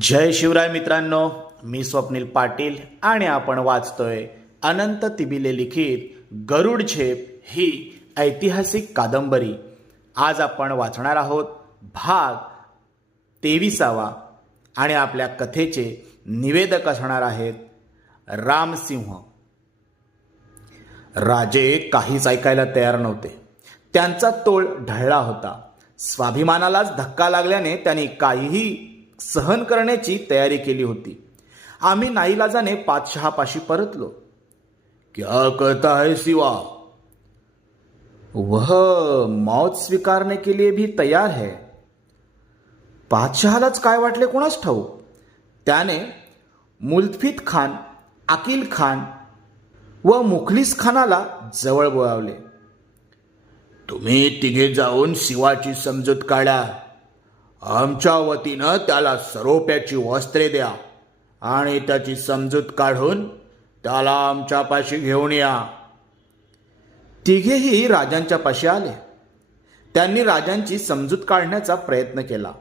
जय शिवराय मित्रांनो मी स्वप्नील पाटील आणि आपण वाचतोय अनंत तिबिले लिखित गरुड झेप ही ऐतिहासिक कादंबरी. आज आपण वाचणार आहोत भाग तेविसावा आणि आपल्या कथेचे निवेदक असणार आहेत रामसिंह. राजे काहीच ऐकायला तयार नव्हते. त्यांचा तोल ढळला होता. स्वाभिमानालाच धक्का लागल्याने त्यांनी काहीही सहन करण्याची तयारी केली होती. आम्ही नाईलाजाने पातशहापाशी परतलो. क्या कहता है शिवा? वह मौत स्वीकारने के लिए भी तयार है. पातशहालाच काय वाटले कोणाच ठाऊक? त्याने मुल्फित खान अकिल खान व मुखलिस खानाला जवळ बोलावले. तुम्ही तिघे जाऊन शिवाची समजूत काढा. आमच्या वतीनं त्याला सरोप्याची वस्त्रे द्या आणि त्याची समजूत काढून त्याला आमच्यापाशी घेऊन या. तिघेही राजांच्या पाशी आले. त्यांनी राजांची समजूत काढण्याचा प्रयत्न केला.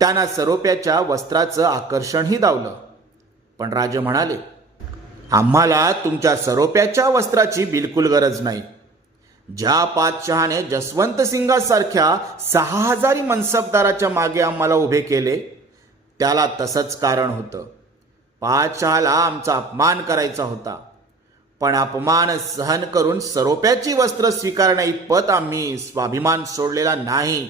त्यांना सरोप्याच्या वस्त्राचं आकर्षणही दावलं. पण राजे म्हणाले आम्हाला तुमच्या सरोप्याच्या वस्त्राची बिलकुल गरज नाही. ज्या पातशहाने जसवंत सिंगासारख्या सहा हजारी मनसबदाराच्या मागे आम्हाला उभे केले त्याला तसंच कारण होतं. पातशहाला आमचा अपमान करायचा होता. पण अपमान सहन करून सरोप्याची वस्त्र स्वीकारण्या इतपत आम्ही स्वाभिमान सोडलेला नाही.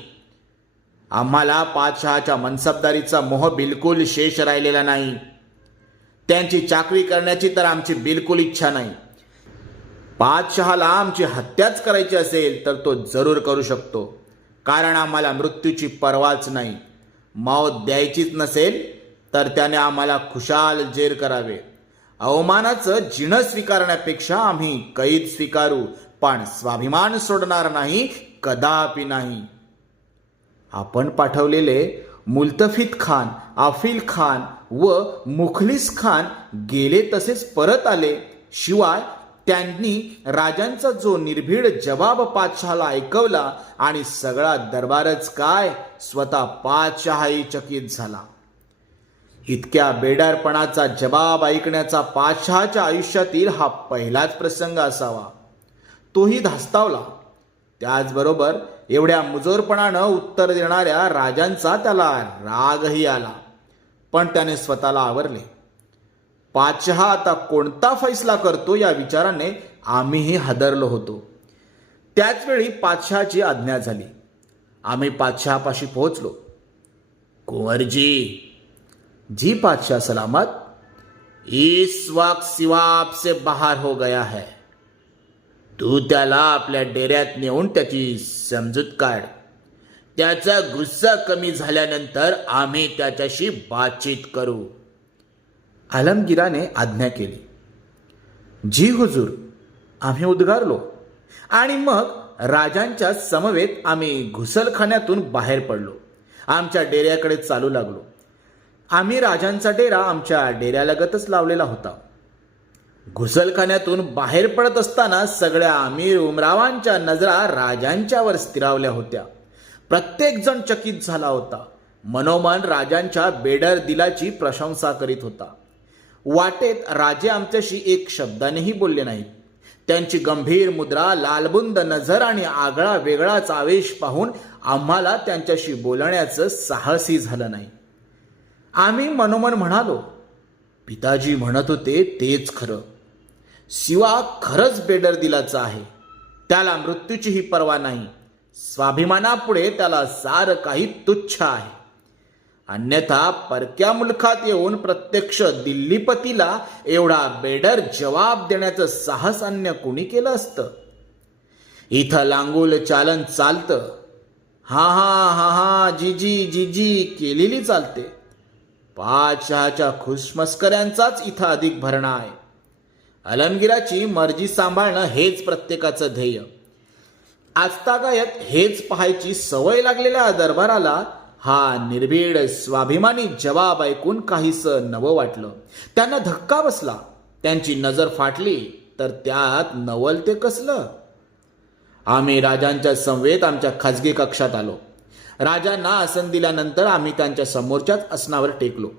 आम्हाला पातशहाच्या मनसबदारीचा मोह बिलकुल शेष राहिलेला नाही. त्यांची चाकरी करण्याची तर आमची बिलकुल इच्छा नाही. बादशहाला आमची हत्याच करायची असेल तर तो जरूर करू शकतो. कारण आम्हाला मृत्यूची पर्वाच नाही. मौत द्यायचीच नसेल तर त्याने आम्हाला खुशाल जेर करावे. अवमानाचं जिणं स्वीकारण्यापेक्षा आम्ही कैद स्वीकारू पण स्वाभिमान सोडणार नाही कदापि नाही. आपण पाठवलेले मुल्तफित खान आफिल खान व मुखलिस खान गेले तसेच परत आले. शिवाय त्यांनी राजांचा जो निर्भीड जवाब पातशहाला ऐकवला आणि सगळा दरबारच काय? स्वतः पातशहाही चकित झाला. इतक्या बेडारपणाचा जबाब ऐकण्याचा पाचशहाच्या आयुष्यातील हा पहिलाच प्रसंग असावा. तोही धास्तावला. त्याचबरोबर एवढ्या मुजोरपणानं उत्तर देणाऱ्या राजांचा त्याला रागही आला. पण त्याने स्वतःला आवरले. पाचहा आता कोणता फैसला करतो या विचाराने आम्हीही हादरलो होतो. त्याचवेळी पाचशहाची आज्ञा झाली. आम्ही पाचशहापाशी पोहोचलो. कुंवरजी जी पातशाह सलामत इस वक्त सिवा आपसे बाहर हो गया है. तू त्याला आपल्या डेऱ्यात नेऊन त्याची समजूत काढ. त्याचा गुस्सा कमी झाल्यानंतर आम्ही त्याच्याशी बातचीत करू. आलमगिराने आज्ञा केली. जी हुजूर आम्ही उद्गारलो. आणि मग राजांच्या समवेत आम्ही घुसलखान्यातून बाहेर पडलो. आमच्या डेऱ्याकडे चालू लागलो. आम्ही राजांचा डेरा आमच्या डेऱ्यालगतच लावलेला होता. घुसलखान्यातून बाहेर पडत असताना सगळ्या अमीर उमरावांच्या नजरा राजांच्यावर स्थिरावल्या होत्या. प्रत्येक जण चकित झाला होता. मनोमन राजांच्या बेडर दिलाची प्रशंसा करीत होता. वाटेत राजे आमच्याशी एक शब्दानेही बोलले नाहीत. त्यांची गंभीर मुद्रा लालबुंद नजर आणि आगळा वेगळाच आवेश पाहून आम्हाला त्यांच्याशी बोलण्याचं साहसही झालं नाही. आम्ही मनोमन म्हणालो पिताजी म्हणत होते तेच खरं. शिवा खरंच बेडर दिलाचं आहे. त्याला मृत्यूचीही पर्वा नाही. स्वाभिमानापुढे त्याला सारं काही तुच्छ आहे. अन्यथा परक्या मुलखात येऊन प्रत्यक्ष दिल्लीपतीला एवढा बेडर जवाब देण्याचं साहस अन्य कोणी केलं असतं? इथं लांगूल चालन चालतं. हा हा हा हा जी जी जी जी केलेली चालते. पाचहाच्या खुशमस्कऱ्यांचाच इथं अधिक भरणा आहे अलमगिराची मर्जी सांभाळणं हेच प्रत्येकाचं ध्येय. आजतागायत हेच पाहायची सवय लागलेल्या दरबाराला हा निर्भीड स्वाभिमानी जवाब ऐकून काहीस नवं वाटलं. त्यांना धक्का बसला. त्यांची नजर फाटली तर त्यात नवल ते कसलं? आम्ही राजांच्या संवेत आमच्या खाजगी कक्षात आलो. राजांना आसन दिल्यानंतर आम्ही त्यांच्या समोरच्याच आसनावर टेकलो.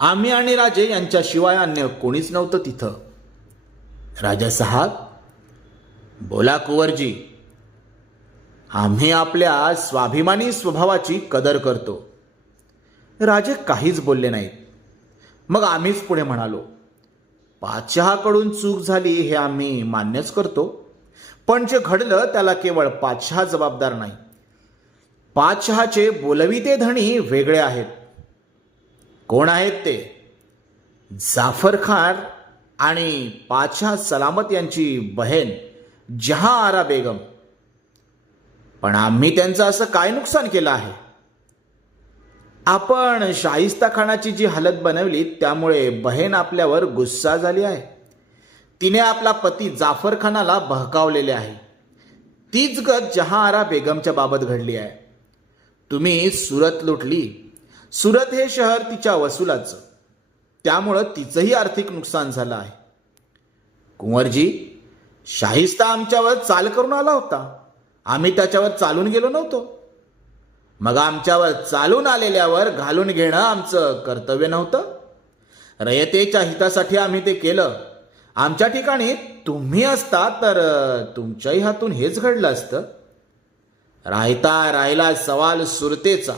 आम्ही आणि राजे यांच्याशिवाय अन्य कोणीच नव्हतं तिथं. राजा साहेब बोला कुंवरजी. आम्ही आपल्या स्वाभिमानी स्वभावाची कदर करतो. राजे काहीच बोलले नाहीत. मग आम्हीच पुढे म्हणालो पाचशहाकडून चूक झाली हे आम्ही मान्यच करतो. पण जे घडलं त्याला केवळ पाचशहा जबाबदार नाही. पाचशहाचे बोलविते धणी वेगळे आहेत. कोण आहेत ते? जाफर खान आणि पाचशहा सलामत यांची बहीण जहा आरा बेगम. पण आम्ही त्यांचं असं काय नुकसान केलं आहे? आपण शाहिस्ता खानाची जी हालत बनवली त्यामुळे बहीण आपल्यावर गुस्सा झाली आहे. तिने आपला पती जाफर खानाला बहकावलेले आहे. तीच गत जहां आरा बेगमच्या बाबत घडली आहे. तुम्ही सुरत लुटली. सुरत हे शहर तिच्या वसुलाचं. त्यामुळं तिचंही आर्थिक नुकसान झालं आहे. कुंवरजी शाहिस्ता आमच्यावर चाल करून आला होता. आम्ही त्याच्यावर चालून गेलो नव्हतो. मग आमच्यावर चालून आलेल्यावर घालून घेणं आमचं कर्तव्य नव्हतं. रयतेच्या हितासाठी आम्ही ते केलं. आमच्या ठिकाणी तुम्ही असता तर तुमच्याही हातून हेच घडलं असतं. राहता राहिला सवाल सुरतेचा.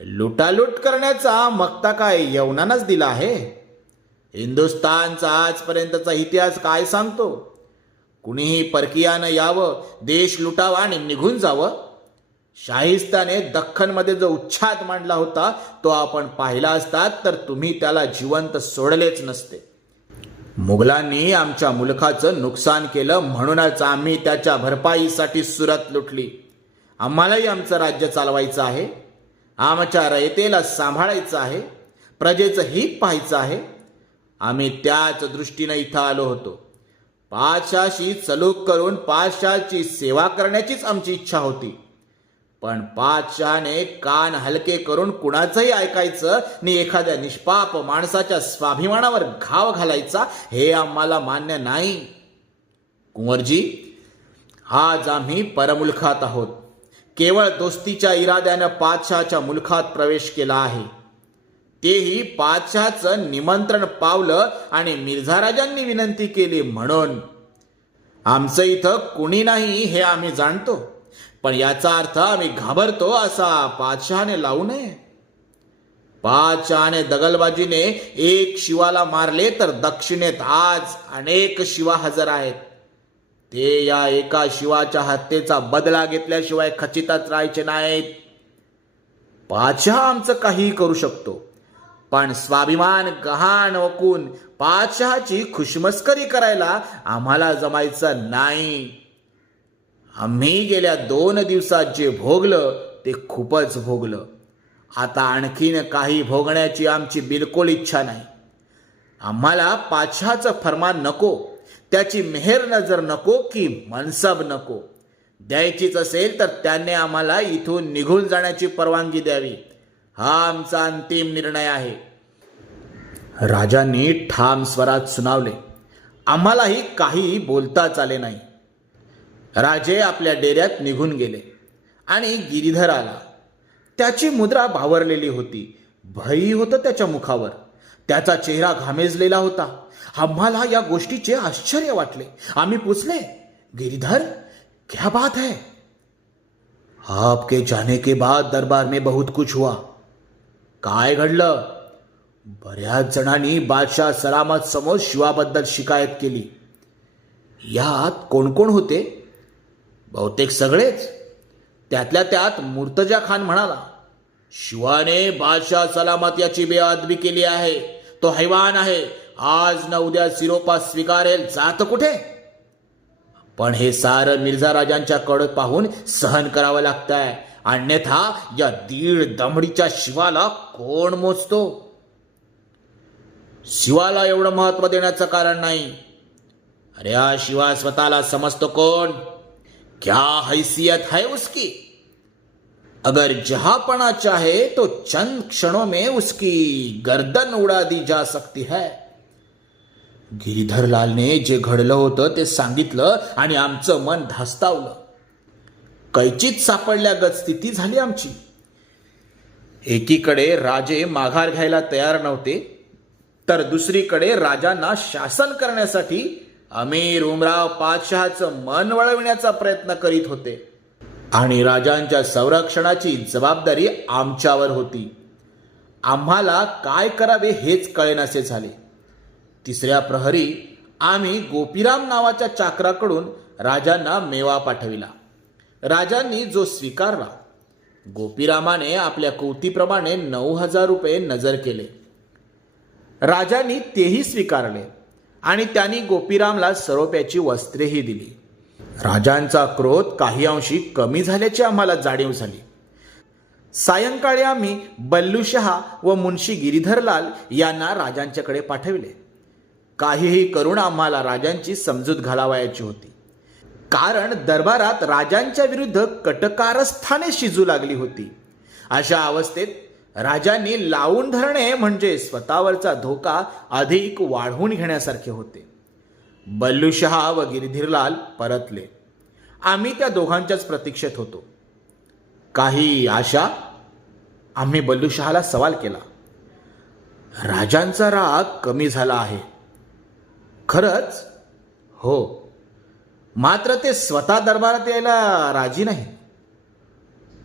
लुटालूट करण्याचा मक्ता काय यवनानच दिला आहे? हिंदुस्तानचा आजपर्यंतचा इतिहास काय सांगतो? कुणीही परकीयानं यावं देश लुटावा आणि निघून जावं शाहिस्ताने दख्खनमध्ये जो उच्छाद मांडला होता तो आपण पाहिला असतात तर तुम्ही त्याला जिवंत सोडलेच नसते. मुघलांनी आमच्या मुलखाचं नुकसान केलं म्हणूनच आम्ही त्याच्या भरपाईसाठी सुरत लुटली. आम्हालाही आमचं राज्य चालवायचं आहे. आमच्या रयतेला सांभाळायचं आहे. प्रजेचं हित पाहायचं आहे. आम्ही त्याच दृष्टीनं इथं आलो होतो. पाशाशी सलूक करून पाशाची सेवा करण्याचीच आमची इच्छा होती. पण पाचशाने कान हलके करून कुणाचंही ऐकायचं आणि एखाद्या निष्पाप माणसाच्या स्वाभिमानावर घाव घालायचा हे आम्हाला मान्य नाही. कुंवरजी आज आम्ही परमुलखात आहोत. केवळ दोस्तीच्या इराद्यानं पाचशाच्या मुलखात प्रवेश केला आहे. तेही पाचशाचं निमंत्रण पावलं आणि मिर्झा राजांनी विनंती केली म्हणून. आमचं इथं कुणी नाही हे आम्ही जाणतो पण याचा अर्थ आम्ही घाबरतो असा पाचशहाने लावू नये. पाचशहाने दगलबाजीने एक शिवाला मारले तर दक्षिणेत आज अनेक शिवा हजर आहेत. ते या एका शिवाच्या हत्येचा बदला घेतल्याशिवाय खचितच राहायचे नाहीत. पाचशहा आमचं काहीही करू शकतो. पण स्वाभिमान गहाण वकून पाचशहाची खुशमस्करी करायला आम्हाला जमायचं नाही. आम्ही गेल्या दोन दिवसात जे भोगलं ते खूपच भोगलं. आता आणखीन काही भोगण्याची आमची बिलकुल इच्छा नाही. आम्हाला पाचशहाचं फरमान नको त्याची मेहर नजर नको की मनसब नको. द्यायचीच असेल तर त्याने आम्हाला इथून निघून जाण्याची परवानगी द्यावी. हा आमचा अंतिम निर्णय आहे. राजांनी ठाम स्वरात सुनावले. आम्हालाही काही बोलताच आले नाही. राजे आपल्या डेऱ्यात निघून गेले आणि गिरीधर आला. त्याची मुद्रा भावरलेली होती. भयी होतं त्याच्या मुखावर. त्याचा चेहरा घामेजलेला होता. आम्हाला या गोष्टीचे आश्चर्य वाटले. आम्ही पुसले गिरीधर क्या बात है? आपके जाने के बाद दरबार में बहुत कुछ हुआ. काय घडलं? बऱ्याच जणांनी बादशाह सलामत समोर शिवाबद्दल शिकायत केली. यात कोण कोण होते? बहुतेक सगळेच. त्यातल्या त्यात मुर्तजा खान म्हणाला शिवाने बादशाह सलामत याची बेअदबी केली आहे. तो हैवान आहे. आज न उद्या सिरोपा स्वीकारेल. जात कुठे? पण हे सारं मिर्झा राजांच्या कडं पाहून सहन करावं लागतंय. अन्यथा या दीड दमडीच्या शिवाला कोण मोजतो? शिवाला एवढं महत्व देण्याचं कारण नाही. अरे हा शिवा स्वतःला समजतो कोण? क्या हैसियत है उसकी? अगर जहापना चाहे तो चंद क्षणों में उसकी गर्दन उड़ा दी जा सकती है. गिरीधरलालने जे घडलं होतं ते सांगितलं आणि आमचं मन धास्तावलं. कैचीत सापडल्यागत स्थिती झाली आमची. एकीकडे राजे माघार घ्यायला तयार नव्हते तर दुसरीकडे राजांना शासन करण्यासाठी अमीर उमराव पादशहाचं मन वळविण्याचा प्रयत्न करीत होते. आणि राजांच्या संरक्षणाची जबाबदारी आमच्यावर होती. आम्हाला काय करावे हेच कळेनासे झाले. तिसऱ्या प्रहरी आम्ही गोपीराम नावाच्या चाकराकडून राजांना मेवा पाठविला. राजांनी जो स्वीकारला गोपीरामाने आपल्या कौतीप्रमाणे नऊ हजार रुपये नजर केले. राजांनी तेही स्वीकारले आणि त्यांनी गोपीरामला सरोप्याची वस्त्रेही दिली. राजांचा क्रोध काही अंशी कमी झाल्याची आम्हाला जाणीव झाली. सायंकाळी आम्ही बल्लूशहा व मुन्शी गिरीधरलाल यांना राजांच्याकडे पाठविले. काहीही करून आम्हाला राजांची समजूत घालावायची होती. कारण दरबारात राजांच्या विरुद्ध कटकारस्थाने शिजू लागली होती. अशा अवस्थेत राजांनी लावून धरणे म्हणजे स्वतःवरचा धोका अधिक वाढवून घेण्यासारखे होते. बल्लूशहा व गिरिधीरलाल परतले. आम्ही त्या दोघांच्याच प्रतीक्षेत होतो. काही आशा? आम्ही बल्लूशहाला सवाल केला. राजांचा राग कमी झाला आहे. खरंच? हो. मात्र ते स्वतः दरबारात यायला राजी नाही.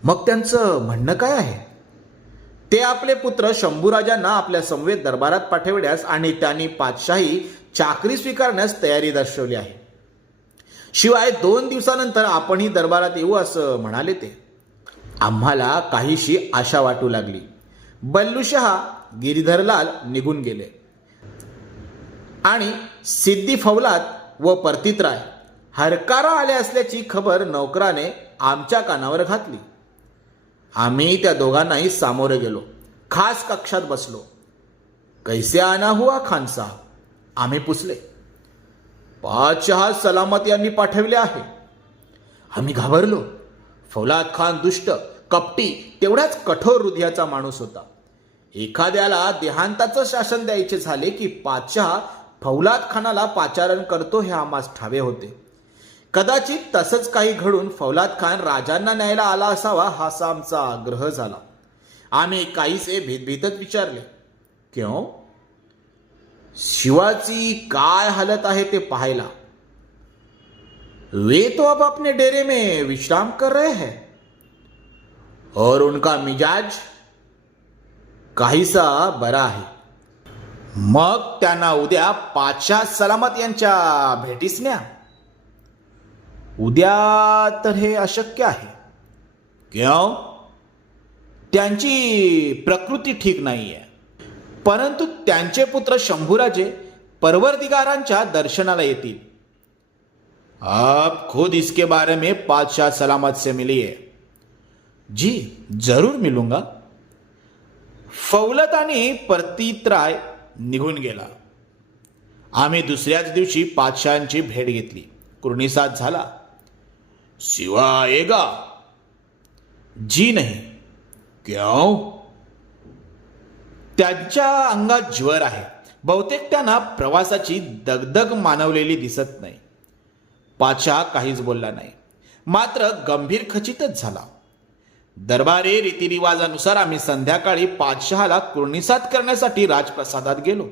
मग त्यांचं म्हणणं काय आहे? ते आपले पुत्र शंभूराजांना आपल्या समवेत दरबारात पाठविण्यास आणि त्यांनी पादशाही चाकरी स्वीकारण्यास तयारी दर्शवली आहे. शिवाय दोन दिवसानंतर आपणही दरबारात येऊ असं म्हणाले ते. आम्हाला काहीशी आशा वाटू लागली. बल्लूशहा गिरीधरलाल निघून गेले. आणि सिद्धी फौलाद व परतितराय हरकारा आले असल्याची खबर नौकराने आमच्या कानावर घातली. आम्ही त्या दोघांनाही सामोरे गेलो. खास कक्षात बसलो. कैसे आना हुआ खान साहब? आम्ही पुसले. पाचहा सलामत यांनी पाठविले आहे. आम्ही घाबरलो. फौलाद खान दुष्ट कपटी तेवढाच कठोर हृदयाचा माणूस होता. एखाद्याला देहांताचं शासन द्यायचे झाले की पाचशहा फौलाद खानाला पाचारण करतो हे आम्हास ठावे होते. कदाचित तसंच काही घडून फौलाद खान राजांना न्यायला आला असावा हा असा आमचा आग्रह झाला. आम्ही काहीसे भीतभीतच विचारले. क्यों? शिवाची काय हालत आहे ते पाहायला. वे तो अब अपने डेरे में विश्राम कर रहे हैं. और उनका मिजाज काहीसा बरा आहे. मग त्यांना उद्या पाचशा सलामत यांच्या भेटीस न्या. उद्या तर हे अशक्य आहे. क्यों? त्यांची प्रकृती ठीक नाही आहे परंतु त्यांचे पुत्र शंभूराजे परवरदिगारांच्या दर्शनाला येतील. आप खुद इसके बारे में पादशाह सलामत से मिलिए. जी जरूर मिलूंगा. फौलत आणि परतीतराय निघून गेला. आम्ही दुसऱ्याच दिवशी पातशाहांची भेट घेतली. कुर्णिसात झाला. शिवा येगा जी नाही. क्यों त्यांच्या अंगात ज्वर आहे. बहुतेक त्यांना प्रवासाची दगदग मानवलेली दिसत नाही. पाचशहा काहीच बोलला नाही. मात्र गंभीर खचितच झाला. दरबारी रीतिरिवाजानुसार आम्ही संध्याकाळी पाचशहाला कुर्णिसात करण्यासाठी राजप्रसादात गेलो.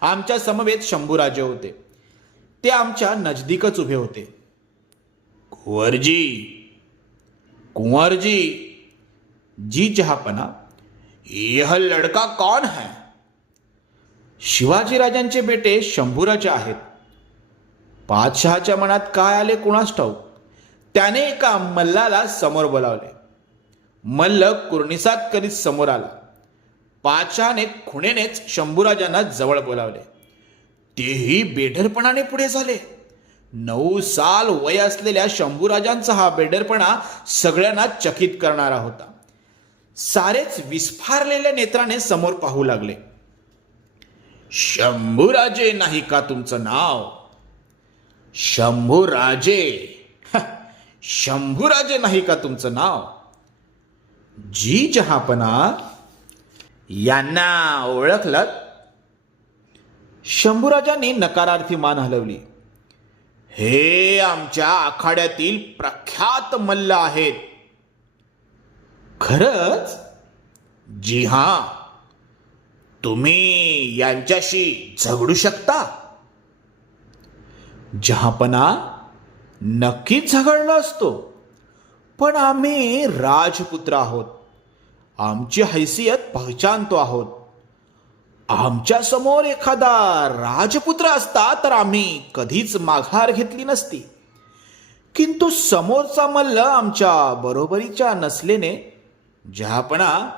आमच्या समवेत शंभूराजे होते. ते आमच्या नजदीकच उभे होते. कुंवरजी कुंवरजी जी जहापना यह लड़का कौन है? शिवाजी राजांचे बेटे शंभूराजे आहेत. पाचशहाच्या मनात काय आले कुणास ठाऊक? त्याने एका मल्लाला समोर बोलावले. मल्ल कुर्णिसात करीत समोर आला? पाचाने खुणेनेच शंभूराजांना जवळ बोलावले. तेही बेढरपणाने पुढे झाले. नऊ साल वय असलेल्या शंभूराजांचा हा बेडरपणा सगळ्यांना चकित करणारा होता. सारेच विस्फारलेल्या नेत्राने समोर पाहू लागले. शंभूराजे नाही का तुमचं नाव? शंभूराजे. शंभूराजे नाही का तुमचं नाव? जी जहापना यांना ओळखलं शंभूराजांनी नकारार्थी मान हलवली. हे आमच्या आखाड्यातील प्रख्यात मल्ल आहेत. खरच? जी हां. तुम्ही यांच्याशी झगडू शकता? जहापना नक्कीच झगडलो असतो. पण आम्ही राजपुत्र आहोत. आमची हैसियत पहचानतो आहोत. आमच्यासमोर एखादा राजपुत्र असता तर आम्ही कधीच माघार घेतली नसती. किंतु समोरचा मल्ल आमच्या बरोबरीच्या नसलेने जहापणा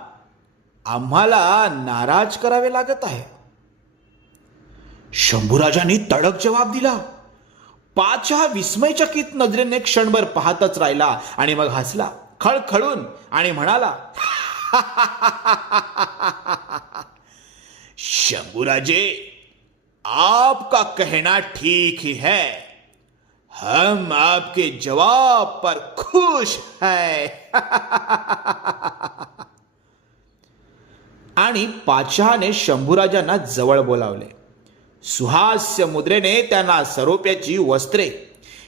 आम्हाला नाराज करावे लागत आहे. शंभूराजांनी तडक जवाब दिला. पाचहा विस्मयचकित नजरेने क्षणभर पाहतच राहिला आणि मग हसला खळखळून आणि म्हणाला शंभूराजे आपका कहना ठीक ही है। हम आपके जवाब पर खुश है. आणि पाचहाने शंभूराजांना जवळ बोलावले. सुहास्य मुद्रेने त्यांना सरोप्याची वस्त्रे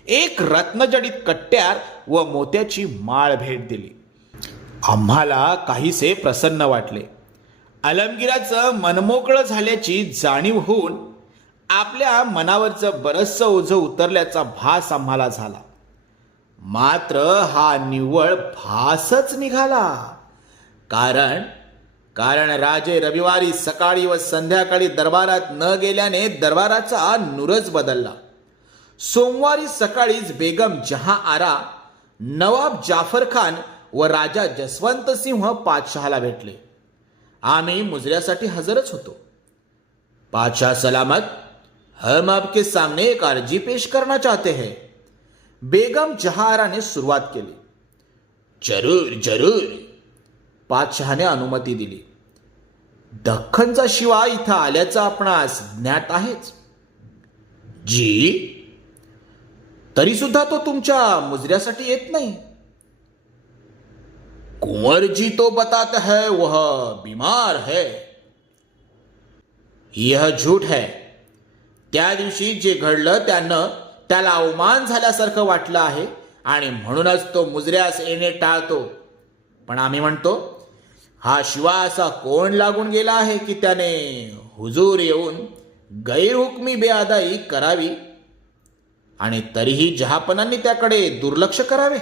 एक रत्नजडित कट्ट्यार व मोत्याची माळ भेट दिली. आम्हाला काहीसे प्रसन्न वाटले. अलमगिराचं मनमोकळं झाल्याची जाणीव होऊन आपल्या मनावरचं बरंचसं ओझं उतरल्याचा भास आम्हाला झाला. मात्र हा निव्वळ भासच निघाला. कारण कारण राजे रविवारी सकाळी व संध्याकाळी दरबारात न गेल्याने दरबाराचा नूरच बदलला. सोमवारी सकाळीच बेगम जहा आरा नवाब जाफर खान व राजा जसवंत सिंह पातशहाला भेटले. आम्ही मुजऱ्यासाठी हजरच होतो. पातशाह सलामत हम आपके सामने एक अर्जी पेश करना चाहते हैं. बेगम जहाराने सुरुवात केली. जरूर जरूर. पातशहाने अनुमती दिली. दख्खनचा शिवा इथं आल्याचा आपणास ज्ञात आहेच. जी? तरी सुद्धा तो तुमच्या मुजऱ्यासाठी येत नाही. कुंवर जी तो बतात है वह बीमार है. यह झूठ है. त्या दिवशी जे घडलं त्यानं त्याला अवमान झाल्यासारखं वाटलं आहे आणि म्हणूनच तो मुजऱ्यास येणे टाळतो. पण आम्ही म्हणतो हा शिवा असा कोण लागून गेला आहे की त्याने हुजूर येऊन गैरहुकमी बेअदाई करावी? आणि तरीही जहापनांनी त्याकडे दुर्लक्ष करावे?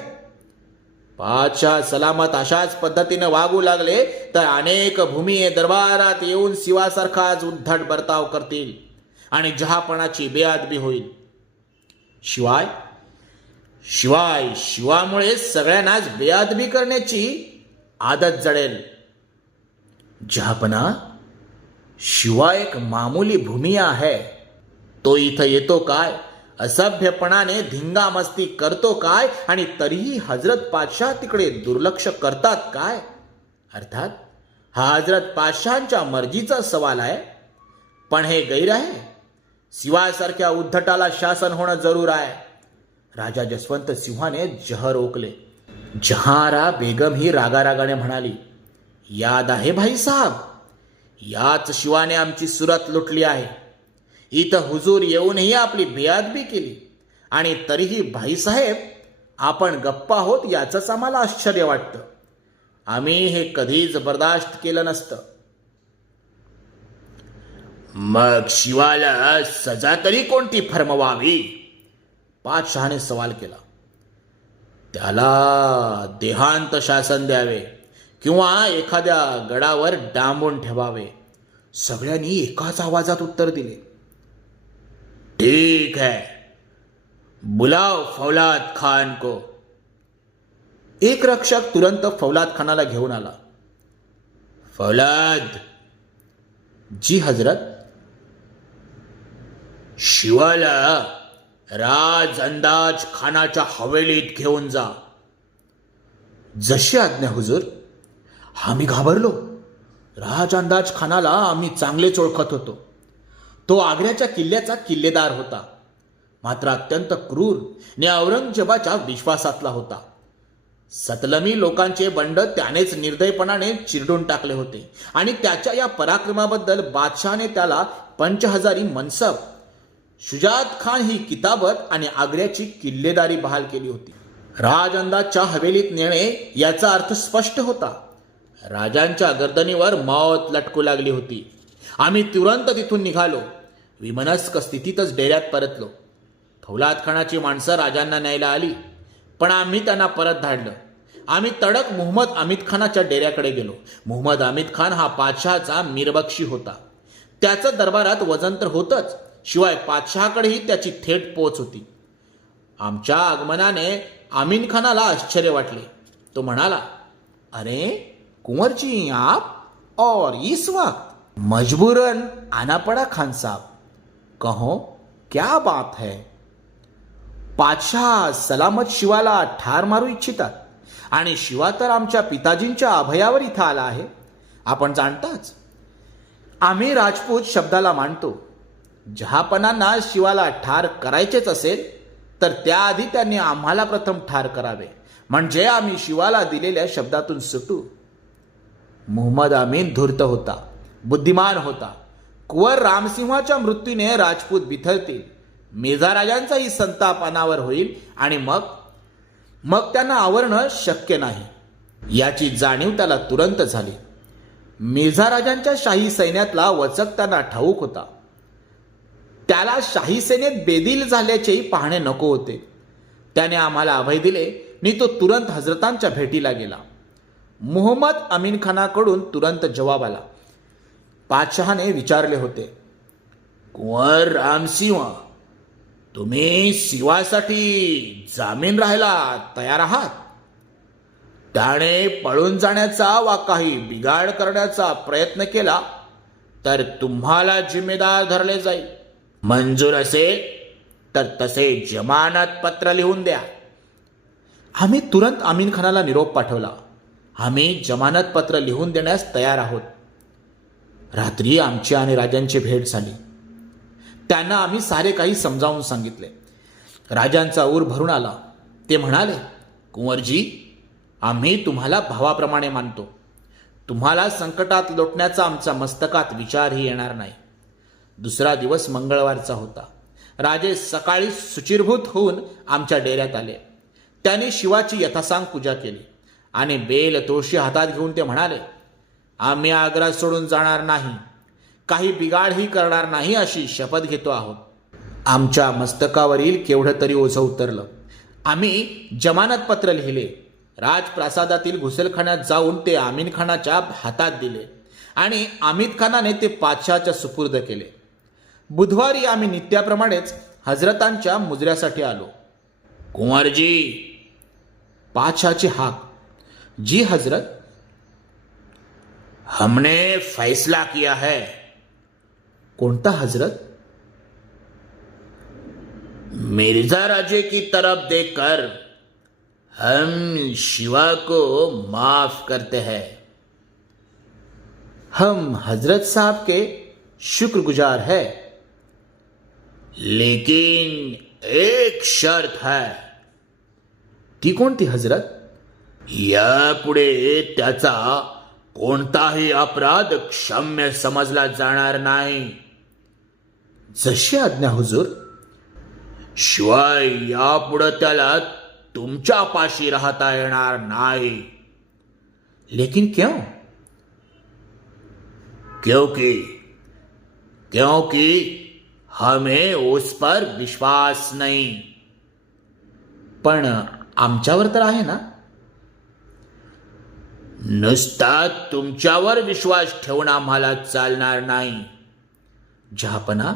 पाचशा सलामत अशाच पद्धतीनं वागू लागले तर अनेक भूमी दरबारात येऊन शिवासारखाच उद्धट बर्ताव करतील आणि जहापणाची बेआदबी होईल. शिवाय शिवाय शिवामुळे सगळ्यांनाच बेआदबी करण्याची आदत जडेल. जहापना शिवा एक मामूली भूमिया आहे तो इथं येतो काय? असभ्यपणाने धिंगामस्ती करतो काय? आणि तरीही हजरत पातशाह तिकडे दुर्लक्ष करतात काय? अर्थात हा हजरत पातशहांच्या मर्जीचा सवाल आहे. पण हे गैर आहे. शिवासारख्या उद्धटाला शासन होणं जरूर आहे. राजा जसवंत सिंहाने जहर ओकले. जहारा बेगम ही रागारागाने म्हणाली याद आहे भाईसाहेब याच शिवाने आमची सुरत लुटली आहे. इथं हुजूर येऊनही आपली बेयादबी केली. आणि तरीही भाईसाहेब आपण गप्पा होत याचंच आम्हाला आश्चर्य वाटतं. आम्ही हे कधीच बर्दाश्त केलं नसतं. मग शिवाला सजा तरी कोणती फरमवावी? पाचशहाने सवाल केला. त्याला देहांत शासन द्यावे. किंवा एखाद्या गडावर डांबून ठेवावे. सगळ्यांनी एकाच आवाजात उत्तर दिले. ठीक आहे बुलाव फौलाद खान को. एक रक्षक तुरंत फौलाद खानाला घेऊन आला. फौलाद. जी हजरत. शिवाला राज अंदाज खानाच्या हवेलीत घेऊन जा. जशी आज्ञा हुजूर. आम्ही घाबरलो. राज अंदाज खानाला आम्ही चांगलेच ओळखत होतो. तो आग्र्याच्या किल्ल्याचा किल्लेदार होता. मात्र अत्यंत क्रूर ने औरंगजेबाच्या विश्वासातला होता. सतलमी लोकांचे बंड त्यानेच निर्दयपणाने चिरडून टाकले होते आणि त्याच्या या पराक्रमाबद्दल बादशहाने त्याला पंचहजारी मनसब शुजात खान ही किताबत आणि आग्र्याची किल्लेदारी बहाल केली होती. राजअंदाजच्या हवेलीत नेणे याचा अर्थ स्पष्ट होता. राजांच्या गर्दनीवर मौत लटकू लागली होती. आम्ही तुरंत तिथून निघालो. विमनस्क स्थितीतच डेऱ्यात परतलो. फौलाद खानाची माणसं राजांना न्यायला आली पण आम्ही त्यांना परत धाडलं. आम्ही तडक मुहम्मद अमित खानाच्या डेऱ्याकडे गेलो. मुहम्मद अमित खान हा पादशहाचा मीरबक्षी होता. त्याचं दरबारात वजन तर होतच शिवाय पादशहाकडेही त्याची थेट पोच होती. आमच्या आगमनाने आमीन खानाला आश्चर्य वाटले. तो म्हणाला अरे कुंवरजी आप और इस वक्त। मजबूरन आना पड़ा खान साहब। कहो क्या बात है? पातशाह सलामत शिवाला ठार मारू इच्छितात आणि शिवा तर आमच्या पिताजींच्या अभयावर इथं आला आहे। आपण जाणताच? आम्ही राजपूत शब्दाला मानतो। जहापणांना शिवाला ठार करायचेच असेल तर त्याआधी त्यांनी आम्हाला प्रथम ठार करावे। म्हणजे आम्ही शिवाला दिलेल्या शब्दातून सुटू। मोहम्मद अमीन धूर्त होता बुद्धिमान होता. कुवर रामसिंहाच्या मृत्यूने राजपूत बिथरतील. मिर्झा राजांचाही संताप अनावर होईल आणि मग मग त्यांना आवरणं शक्य नाही. याची जाणीव त्याला तुरंत झाली. मिर्झा राजांच्या शाही सैन्यातला वचक त्यांना ठाऊक होता. त्याला शाही सेनेत बेदिल झाल्याचेही पाहणे नको होते. त्याने आम्हाला अभय दिले आणि तो तुरंत हजरतांच्या भेटीला गेला. मोहम्मद अमीन खानाकडून तुरंत जवाब आला. पातशहाने विचारले होते कुंवर रामसिंह तुम्ही शिवासाठी जामीन राहायला तयार आहात? त्याने पळून जाण्याचा वा काही बिघाड करण्याचा प्रयत्न केला तर तुम्हाला जिम्मेदार धरले जाईल. मंजूर असेल तर तसे जमानत पत्र लिहून द्या. आम्ही तुरंत अमीन खानाला निरोप पाठवला. आम्ही जमानत पत्र लिहून देण्यास तयार आहोत. रात्री आमची आणि राजांची भेट झाली. त्यांना आम्ही सारे काही समजावून सांगितले. राजांचा ऊर भरून आला. ते म्हणाले कुंवरजी आम्ही तुम्हाला भावाप्रमाणे मानतो. तुम्हाला संकटात लोटण्याचा आमचा मस्तकात विचारही येणार नाही. दुसरा दिवस मंगळवारचा होता. राजे सकाळी सुचिरभूत होऊन आमच्या डेऱ्यात आले. त्याने शिवाची यथासांग पूजा केली. आणि बेल तुळशी हातात घेऊन ते म्हणाले आम्ही आग्रा सोडून जाणार नाही. काही बिगाडही करणार नाही अशी शपथ घेतो आहोत. आमच्या मस्तकावरील केवढं तरी ओझं उतरलं. आम्ही जमानत पत्र लिहिले. राजप्रासादातील घुसलखान्यात जाऊन ते आमीन खानाच्या हातात दिले आणि आमिद खानाने ते पातशहाच्या सुपूर्द केले. बुधवारी आम्ही नित्याप्रमाणेच हजरतांच्या मुजऱ्यासाठी आलो. कुंवरजी! पातशाहची हाक जी हज़रत, हमने फैसला किया है। कोणता हज़रत? मिर्ज़ा राजे की तरफ़ देखकर हम शिवा को माफ़ करते हैं। हम हज़रत साहब के शुक्रगुजार है। लेकिन एक शर्त है। ती थी हज़रत? यापुढे त्याचा कोणताही अपराध क्षम्य समजला जाणार नाही. जशी आज्ञा हुजूर? शिवाय यापुढं त्याला तुमच्या पाशी राहता येणार नाही. लेकिन क्यों? क्योंकि क्योंकि हमें उस पर विश्वास नहीं. पण आमच्यावर तर आहे ना? नुसता तुमच्यावर विश्वास ठेवून आम्हाला चालणार नाही. जहापना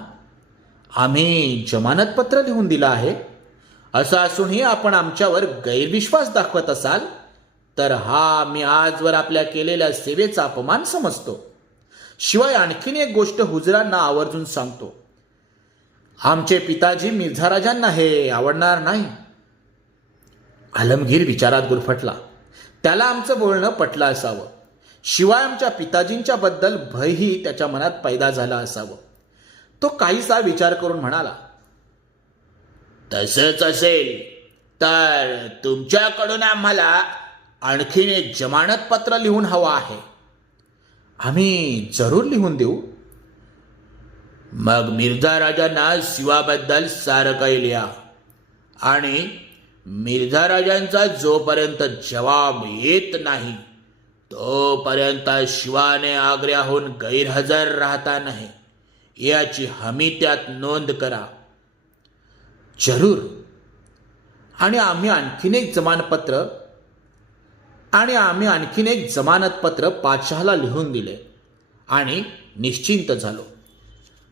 आम्ही जमानत पत्र लिहून दिलं आहे. असं असूनही आपण आमच्यावर गैरविश्वास दाखवत असाल तर हा मी आजवर आपल्या केलेल्या सेवेचा अपमान समजतो. शिवाय आणखीन एक गोष्ट हुजरांना आवर्जून सांगतो. आमचे पिताजी मिर्झा राजांना हे आवडणार नाही. आलमगीर विचारात गुरफटला. त्याला आमचं बोलणं पटलं असावं. शिवाय आमच्या पिताजींच्या बद्दल भयही त्याच्या मनात पैदा झाला असावं. तो काहीसा विचार करून म्हणाला तसंच असेल तर तुमच्याकडून आम्हाला आणखीन एक जमानत पत्र लिहून हवं आहे. आम्ही जरूर लिहून देऊ. मग मिर्झा राजांना शिवाबद्दल सारं काही लिहा आणि मिर्झा राजांचा जोपर्यंत जवाब येत नाही तोपर्यंत शिवाने आग्र्याहून गैरहजर राहता नाही. याची हमी त्यात नोंद करा. जरूर. आणि आम्ही आणखीन एक जमानपत्र आणि आम्ही आणखीन एक जमानतपत्र पातशहाला लिहून दिले आणि निश्चिंत झालो.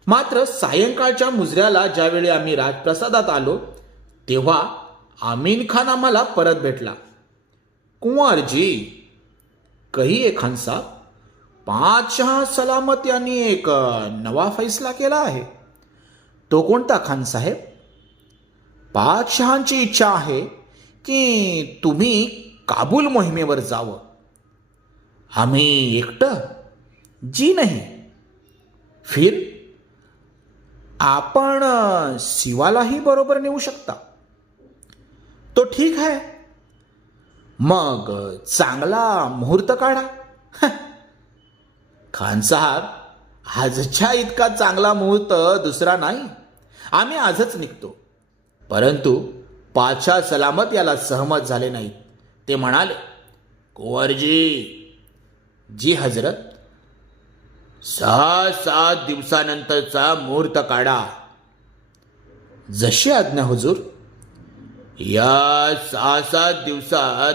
मात्र सायंकाळच्या मुजऱ्याला ज्यावेळी आम्ही राजप्रसादात आलो तेव्हा आमीन खान आम्हाला परत भेटला. कुंवारजी कही खान साहब? पाचशहा सलामत यांनी एक नवा फैसला केला आहे. तो कोणता खान साहेब? पाचशहांची इच्छा आहे की तुम्ही काबूल मोहिमेवर जावं. आम्ही एकटं? जी नाही. फिर आपण शिवालाही बरोबर नेऊ शकता. तो ठीक आहे मग चांगला मुहूर्त काढा। खान साहेब आजच्या इतका चांगला मुहूर्त दुसरा नाही. आम्ही आजच निघतो. परंतु पाचा सलामत याला सहमत झाले नाहीत. ते म्हणाले कुंवरजी जी हजरत सहा सात दिवसानंतरचा मुहूर्त काढा. जशी आज्ञा हुजूर या सहा सात दिवसात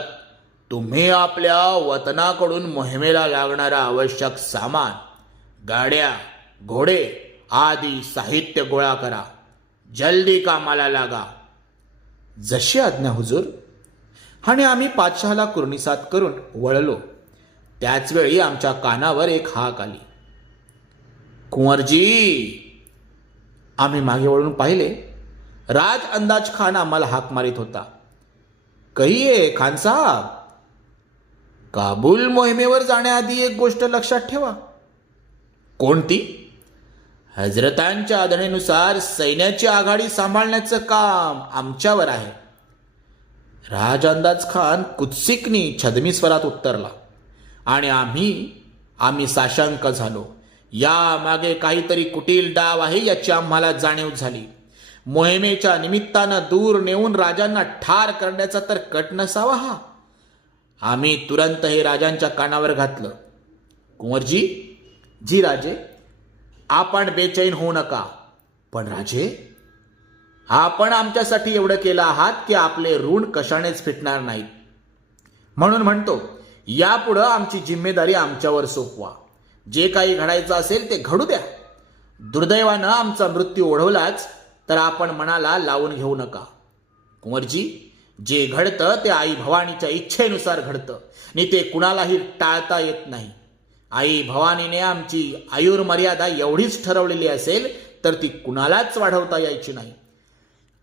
तुम्ही आपल्या वतनाकडून मोहिमेला लागणारा आवश्यक सामान गाड्या घोडे आदी साहित्य गोळा करा. जल्दी कामाला लागा. जशी आज्ञा हुजूर? आणि आम्ही पाचशहाला कुर्णिसात करून वळलो. त्याचवेळी आमच्या कानावर एक हाक आली. कुंवरजी आम्ही मागे वळून पाहिले. राज अंदाज खान आम्हाला हाक मारित होता. कहिये खान साहब? काबूल मोहिमेवर जाण्याआधी एक गोष्ट लक्षात ठेवा. कोणती? हजरतांच्या आदरणीनुसार सैन्याची आघाडी सांभाळण्याचं काम आमच्यावर आहे. राज अंदाज खान कुत्सिकनी छदमी स्वरात उत्तरला. आणि आम्ही आम्ही साशंक झालो. या मागे काहीतरी कुटील डाव आहे याची आम्हाला जाणीव झाली. मोहिमेच्या निमित्तानं दूर नेऊन राजांना ठार करण्याचा तर कट नसावा हा. आम्ही तुरंत हे राजांच्या कानावर घातलं. कुंवरजी जी राजे आपण बेचैन होऊ नका. पण राजे आपण आमच्यासाठी एवढं केलं आहात की आपले ऋण कशानेच फिटणार नाहीत. म्हणून म्हणतो यापुढं आमची जिम्मेदारी आमच्यावर सोपवा. जे काही घडायचं असेल ते घडू द्या. दुर्दैवानं आमचा मृत्यू ओढवलाच तर आपण मनाला लावून घेऊ नका. कुंवरजी जे घडतं ते आई भवानीच्या इच्छेनुसार घडतं आणि ते कुणालाही टाळता येत नाही. आई भवानीने आमची आयुर्मर्यादा एवढीच ठरवलेली असेल तर ती कुणालाच वाढवता यायची नाही.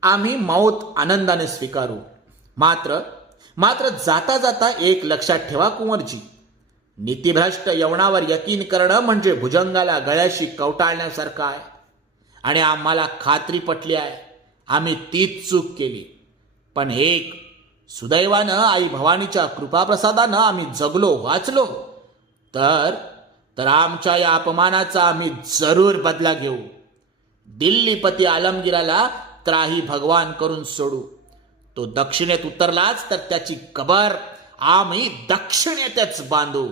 आम्ही मौत आनंदाने स्वीकारू. मात्र मात्र जाता जाता एक लक्षात ठेवा कुंवरजी. नीतिभ्रष्ट यवनावर यकीन करणं म्हणजे भुजंगाला गळ्याशी कवटाळण्यासारखं आहे. आणि आम्हाला खात्री पटली आहे. आम्ही तीच चूक केली. पण एक सुदैवानं आई भवानीच्या कृपाप्रसादानं आम्ही जगलो वाचलो. तर तर आमच्या या अपमानाचा आम्ही जरूर बदला घेऊ. दिल्लीपती आलमगिराला त्राही भगवान करून सोडू. तो दक्षिणेत उतरलाच तर त्याची कबर आम्ही दक्षिणेतच बांधू.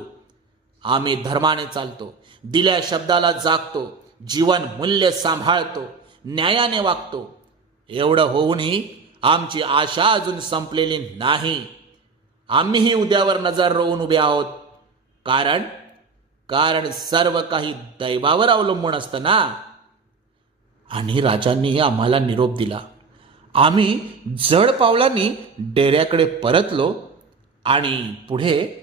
आम्ही धर्माने चालतो दिल्या शब्दाला जागतो. जीवन मूल्य सांभाळतो न्यायाने वागतो. एवढं होऊनही आमची आशा अजून संपलेली नाही. आम्हीही उद्यावर नजर रोवून उभे आहोत. कारण कारण सर्व काही दैवावर अवलंबून असतं ना? आणि राजांनीही आम्हाला निरोप दिला. आम्ही जड पावलांनी डेऱ्याकडे परतलो आणि पुढे